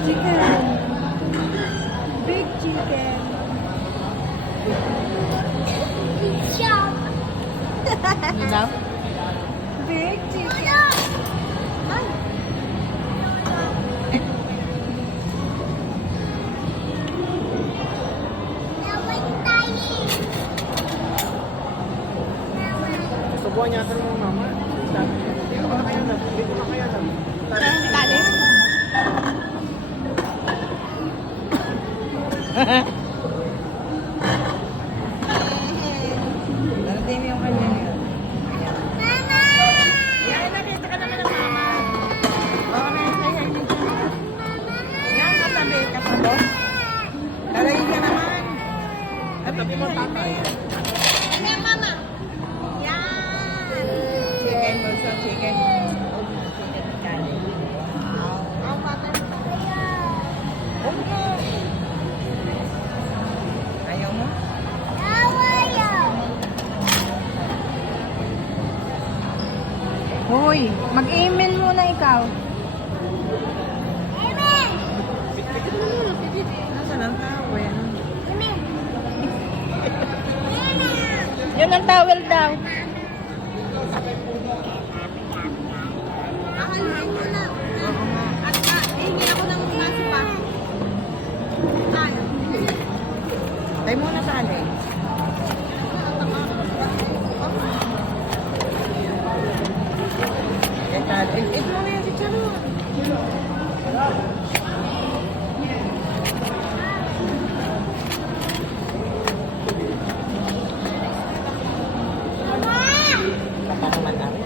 Chicken. Big chicken. Ano daw? Big chicken. Ay. Subuhan niya ito ng mama. Dito na kaya na. Dito na kaya na. Tali. Narating yung kanya yun. Mama! Yan, nakita ka naman ng mama. Oo, nasa yan. Yan, katabi. Katabi. Talagin ka naman. Tabi mo tatay. Yan, mama. Yan. Chicken, also chicken. Chicken curry. Wow. Ang patay. Okay. Ayaw mo? Hoy, mag-amen muna ikaw. Amen! Nasaan ang towel? Amen! Yun ang towel daw. Akaluin mo na. Oo nga. At hindi ako nang nasi pa. Tayo. Tayo muna sa alin. Ito mo na yan si Charon. Kapanaman namin.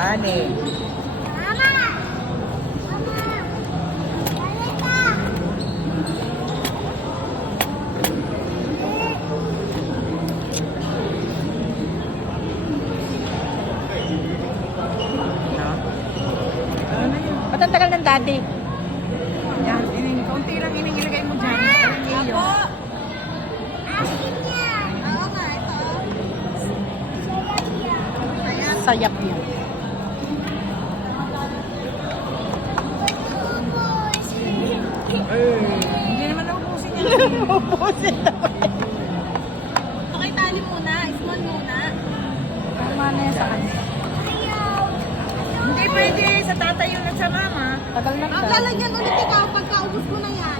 Ani. Ba't ang tagal ng daddy? Yan, kaunti lang inilagay mo dyan. Apo! Akin yan! Oo nga, ito. Sayap yan. Hindi naman naubusin yan. Naubusin naman. Okay, tali muna. Small muna. Tama na yan sa kanya. Hindi pwede. Sa tatay yung nagsama, ma. Tagal na. Ang lalagyan ulit ikaw pagkaubos mo na yan.